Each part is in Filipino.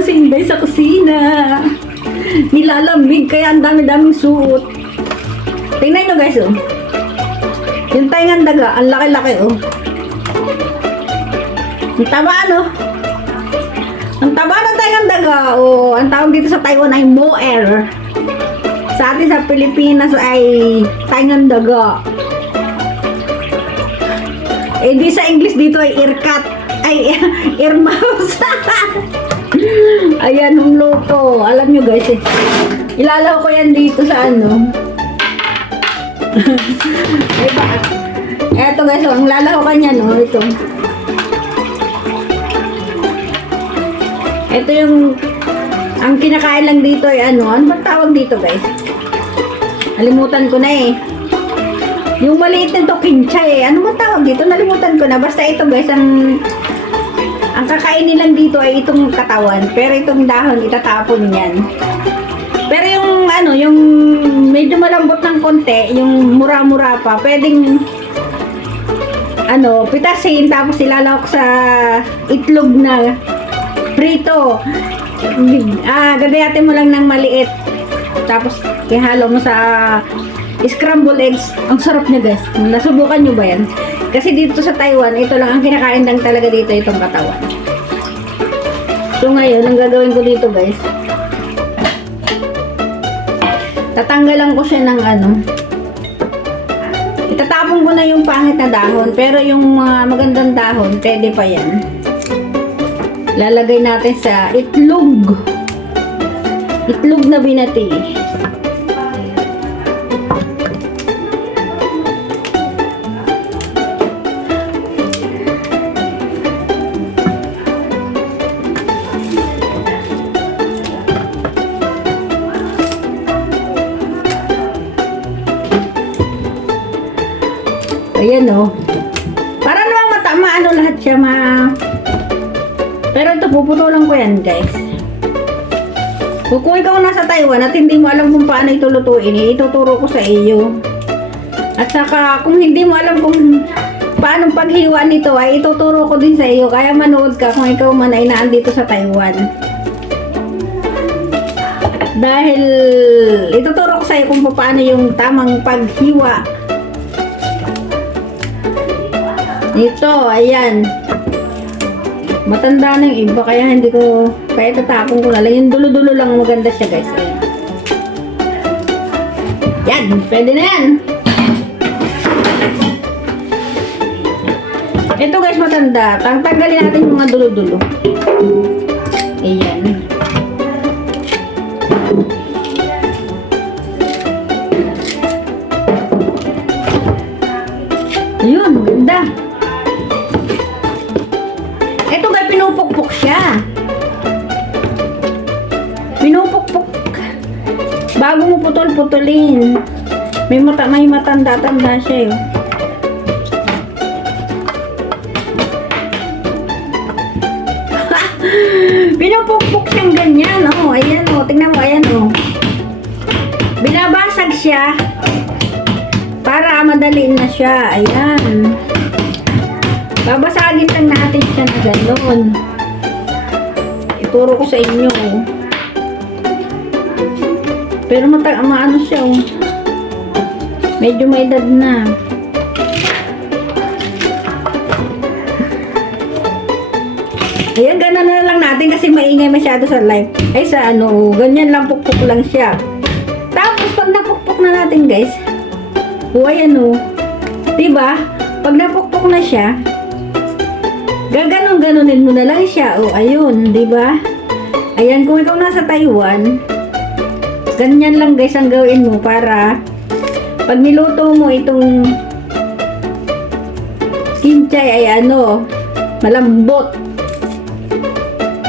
kalamansin guys sa kusina. Nilalamig kaya ang dami-daming suot. Tingnan nyo guys oh. Yung taingang daga, ang laki-laki oh. Ang taba ano? Ang taba ng taingang daga oh. Ang tawag dito sa Taiwan ay moer. Sa atin sa Pilipinas ay taingang daga. Eh di sa English dito ay earcat. Ay ear mouse. Ayan ang luto. Alam nyo guys eh. Ilalaw ko yan dito sa ano. Diba? Eto guys, oh, ang lalaw ka niya no. Ito. Ito yung ang kinakain lang dito ay ano. Ano bang tawag dito guys? Nalimutan ko na eh. Yung maliit nito kinchay eh. Ano bang tawag dito? Nalimutan ko na. Basta ito guys, ang kakainin lang dito ay itong katawan. Pero itong dahon, itatapon yan. Pero yung ano, yung medyo malambot ng konti, yung mura-mura pa, pwedeng ano, pitasin tapos ilalawak sa itlog na prito. Gagayatin mo lang ng maliit. Tapos ihalo mo sa scrambled eggs. Ang sarap niya guys. Nasubukan nyo ba yan? Kasi dito sa Taiwan, ito lang ang kinakain lang talaga dito, itong katawan. So ngayon, ang gagawin ko dito guys, tatanggalan ko siya ng ano, itatapon ko na yung pangit na dahon, pero yung magandang dahon, pwede pa yan. Lalagay natin sa itlog. Itlog na binati. Ayan o. Para namang maano lahat siya Pero ito, puputulan ko yan guys. Kung ikaw nasa Taiwan at hindi mo alam kung paano ito lutuin, ituturo ko sa iyo. At saka kung hindi mo alam kung paano paghiwa nito, ay ituturo ko din sa iyo. Kaya manood ka kung ikaw man ay naandito sa Taiwan. Dahil ituturo ko sa iyo kung paano yung tamang paghiwa. Ito, ayan. Matanda na yung iba, kaya hindi ko, kaya tatapon ko na lang. Yung dulo-dulo lang maganda siya guys. Ayan. Yan, pwede na yan. Ito guys, matanda. Tanggalin natin yung mga dulo-dulo. Ayan. Ayun, maganda. Ito guys, pinupukpok siya. Pinupukpok. Bago mo putol-putulin. May matanda-tanda siya yun. Pinupukpok siyang ganyan. Oh, ayan oh. Tingnan mo, ayan oh. Binabasag siya. Para madali na siya. Ayan. Babasagin lang natin siya na gano'n. Ituro ko sa inyo. Pero maano siya oh. Medyo may edad na. Ayan, gano'n na lang natin kasi maingay masyado sa live. Ay sa ano, ganyan lang, pukpuk lang siya. Tapos pag napukpuk na natin guys, ayan oh. Diba? Pag napukpuk na siya, gaganon-ganonin mo na lang siya. O, ayun, di ba? Ayan, kung ikaw nasa Taiwan, ganyan lang guys ang gawin mo para pag niluto mo itong kinchay ay ano, malambot.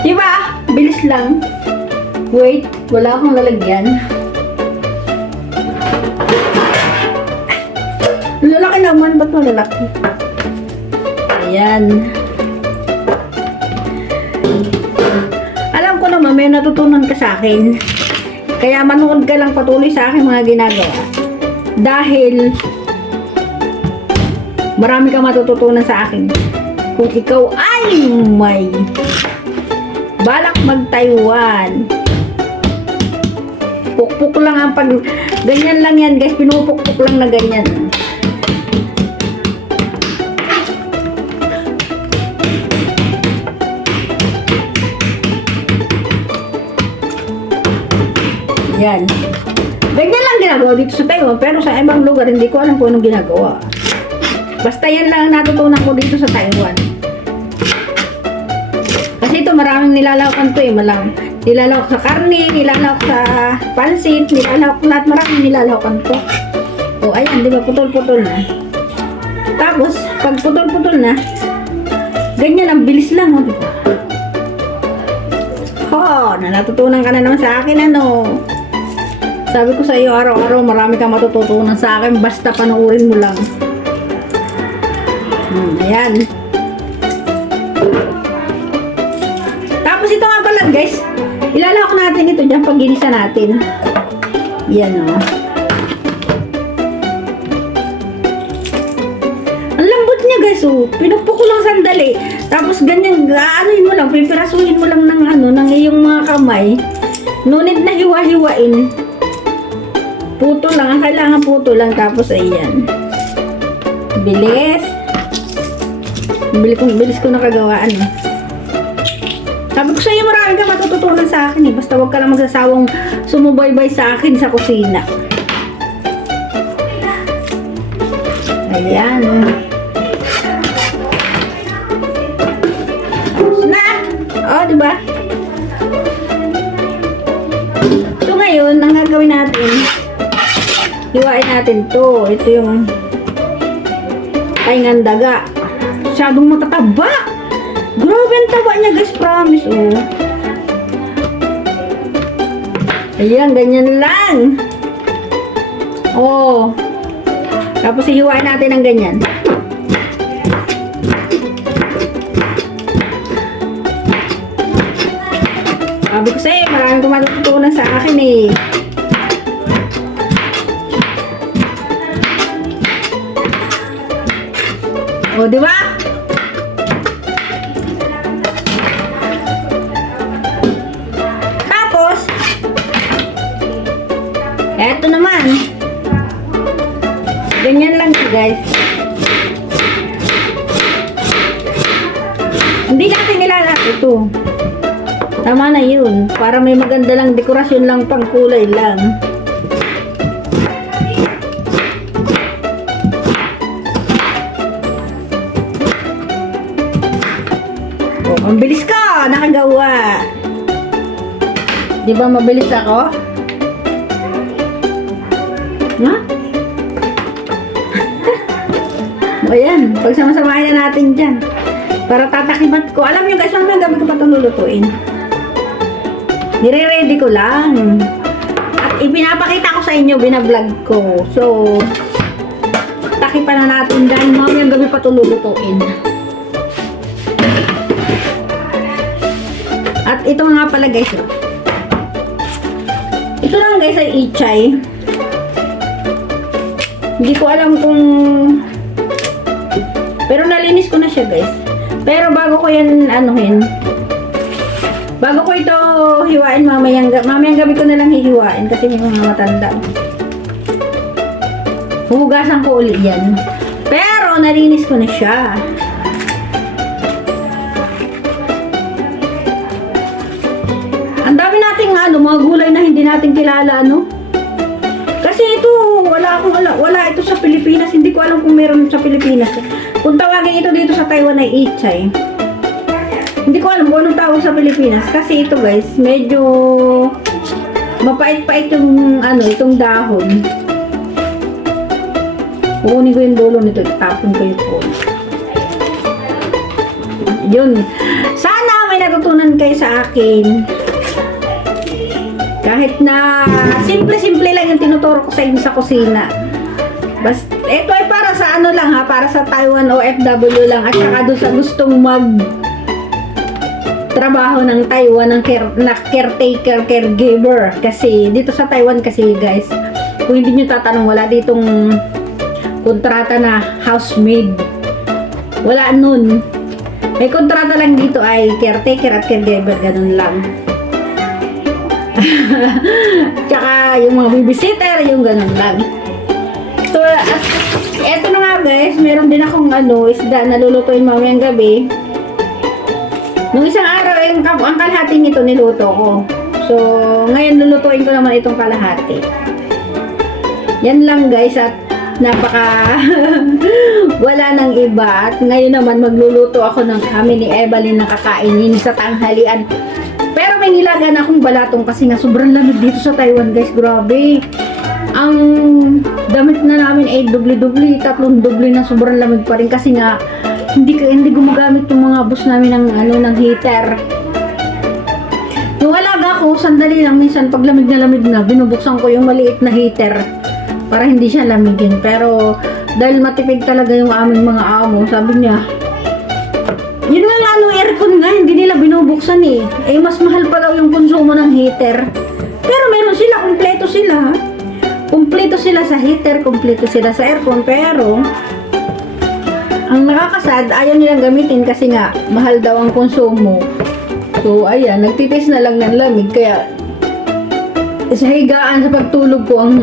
Di ba? Bilis lang. Wait, wala akong lalagyan. Lalaki naman, ba't malalaki? Ayan. Alam ko naman may natutunan ka sa akin. Kaya manood ka lang patuloy sa aking mga ginagawa. Dahil marami kang matututunan sa akin. Kung ikaw ay may balak mag-Taiwan. Pukpuk lang ang pag... Ganyan lang yan guys, pinupukpuk lang na ganyan. Yan. Ganyan lang ginagawa dito sa Taiwan, pero sa ibang lugar hindi ko alam kung anong ginagawa. Basta yan lang ang natutunan ko dito sa Taiwan. Kasi ito maraming nilalawakan to eh, nilalawak sa karne, nilalawak sa pansit, nilalawak lahat, maraming nilalawakan to. O ayan, di ba, putol-putol na. Tapos, pag putol-putol na, ganyan ang bilis lang, o, diba? Ho, natutunan ka na naman sa akin, ano. Sabi ko sa iyo, araw-araw marami kang matututunan sa akin, basta panoorin mo lang. Ayan. Tapos ito nga pala guys, ilalawak natin ito dyan pag ginisa natin. Yan o. Ang lambot niya guys o. Pinupok ko lang sandali. Tapos ganyan, aanoin mo lang, pipirasuhin mo lang ng ano, ng iyong mga kamay. Nunit na hiwa-hiwain. Puto lang, ang kailangan puto lang. Tapos ayan. Bilis. Bilis ko nakagawaan eh. Sabi ko sa iyo, marami ka matututunan sa akin eh. Basta wag ka lang magsasawang sumubaybay sa akin sa kusina. Ayan. Tapos na. O, diba? So ngayon, ang gagawin natin, hiwain natin to. Ito yung taingan daga. Masyadong matataba. Grabe ang taba niya guys, promise, oh. Ayan, ganyan lang. Oh. Tapos ihiwain natin ng ganyan. Sabi ko sa'yo, maraming kumatutunan sa akin eh. Oh, di ba? Eto naman. Ganyan lang guys. Hindi natin nilalak ito. Tama na yun. Para may maganda lang dekorasyon lang, pang kulay lang. Oh, ang bilis ko. Nakagawa. Di ba mabilis ako? Ha? Ayan, pagsama-samahin na natin dyan. Para tatakimat ko. Alam nyo guys, mamaya gabi ko pa itong lulutuin. Nire-ready ko lang. At ipinapakita ko sa inyo, binablog ko. So, takipan na natin dahil mamaya gabi pa itong lulutuin. At ito nga pala guys. Ito lang guys ay ichay. Hindi ko alam kung... Pero nalinis ko na siya guys. Pero bago ko yan anuhin, bago ko ito hiwain mamayang gabi ko na lang hihiwain kasi may mga matanda. Hugasan ko ulit yan. Pero nalinis ko na siya. Ang dami nating mga gulay na hindi natin kilala Kasi ito, wala ito sa Pilipinas. Hindi ko alam kung meron sa Pilipinas. Kung tawagin ito dito sa Taiwan ay ichay. Hindi ko alam kung anong tawag sa Pilipinas. Kasi ito guys, medyo mapait-pait yung itong dahon. Kukunin ko yung dulo nito. Itapon ko yung phone. Yun. Sana may natutunan kayo sa akin. Kahit na simple-simple lang yung tinuturo ko sa inyo sa kusina. Basta, ito ay para sa lang para sa Taiwan OFW lang at saka doon sa gustong trabaho ng Taiwan ng caretaker, caregiver. Kasi dito sa Taiwan kasi guys, kung hindi nyo tatanong, wala ditong kontrata na housemaid. Wala nun. May kontrata lang dito ay caretaker at caregiver, ganun lang. Tsaka yung mga babysitter, yung ganun lang. So, at eto na nga guys, meron din akong isda na lulutuin mamayang gabi. Nung isang araw, ang kalahati nito niluto ko. So, ngayon lulutuin ko naman itong kalahati. Yan lang guys, at napaka wala nang iba. At ngayon naman magluluto ako ng kami ni Evelyn na kakainin sa tanghalian. Pero may nilagan akong balatong kasi nga sobrang lamig dito sa Taiwan guys, grabe. Ang damit na namin ay dubli-dubli, 3 dubli na sobrang lamig pa rin kasi nga hindi gumagamit yung mga bus namin ng heater. Yung alaga ko, sandali lang minsan pag lamig na binubuksan ko yung maliit na heater para hindi siya lamigin. Pero dahil matipid talaga yung aming mga amo, sabi niya, yun nga aircon nga, hindi nila binubuksan eh. Eh mas mahal pa daw yung konsumo ng heater. Pero meron sila, kumpleto sila. Kumpleto sila sa heater, kumpleto sila sa aircon, pero ang nakakasad, ayaw nilang gamitin kasi nga mahal daw ang konsumo. So ayan, nagtitis na lang ng lamig, kaya sa higaan sa pagtulog ko, ang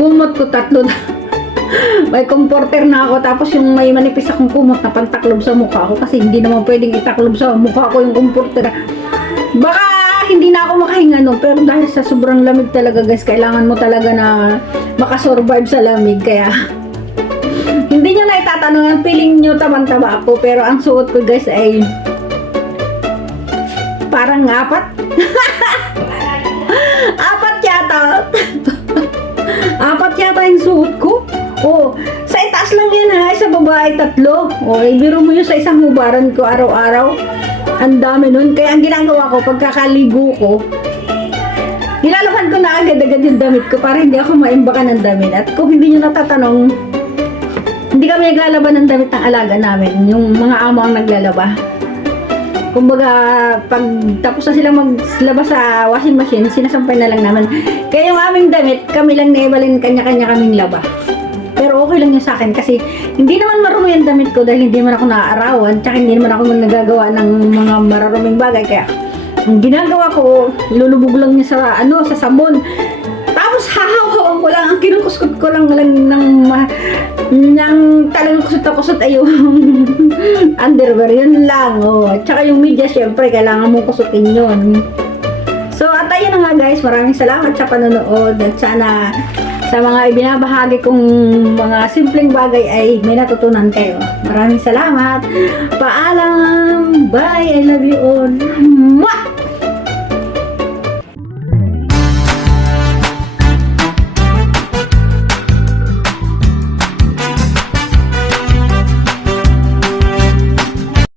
kumot ko 3 na. May comforter na ako, tapos yung may manipis akong kumot na pantaklob sa mukha ko kasi hindi naman pwedeng itaklob sa mukha ko yung comforter. Baka hindi na ako makahinga pero dahil sa sobrang lamig talaga guys, kailangan mo talaga na makasurvive sa lamig. Kaya hindi nyo na itatanong, ang feeling nyo tabang-taba ako, pero ang suot ko guys ay parang 4 4 yata 4 yata yung suot ko. Oh, sa itaas lang yan ha, sa baba ay 3. Oh, ibiro mo yun sa isang hubaran ko araw-araw. Ang dami nun. Kaya ang ginagawa ko, pagkakaligo ko, nilalaban ko na agad-agad yung damit ko para hindi ako maimbakan ng damit. At kung hindi nyo natatanong, hindi kami naglalaban ng damit ng alaga namin. Yung mga amo ang naglalaba. Kumbaga, pag tapos na silang maglaba sa washing machine, sinasampay na lang naman. Kaya yung aming damit, kami lang na Evelyn, kanya-kanya kaming laba. Pero okay lang yun sa akin kasi hindi naman marumi yung damit ko dahil hindi naman ako naaarawan, tsaka hindi naman ako nagagawa ng mga mararuming bagay. Kaya ang ginagawa ko, ilulubog lang niya sa sabon. Tapos hahaw-hawan ko lang, ang kinukuskot ko lang ng talagang kusot ay yung underwear, yun lang. Oh. Tsaka yung media, syempre, kailangan mong kusutin yun. So, at ayun na nga guys, maraming salamat sa panonood at sana sa mga ibinabahagi kong mga simpleng bagay ay may natutunan kayo. Maraming salamat. Paalam. Bye. I love you all. Mwah!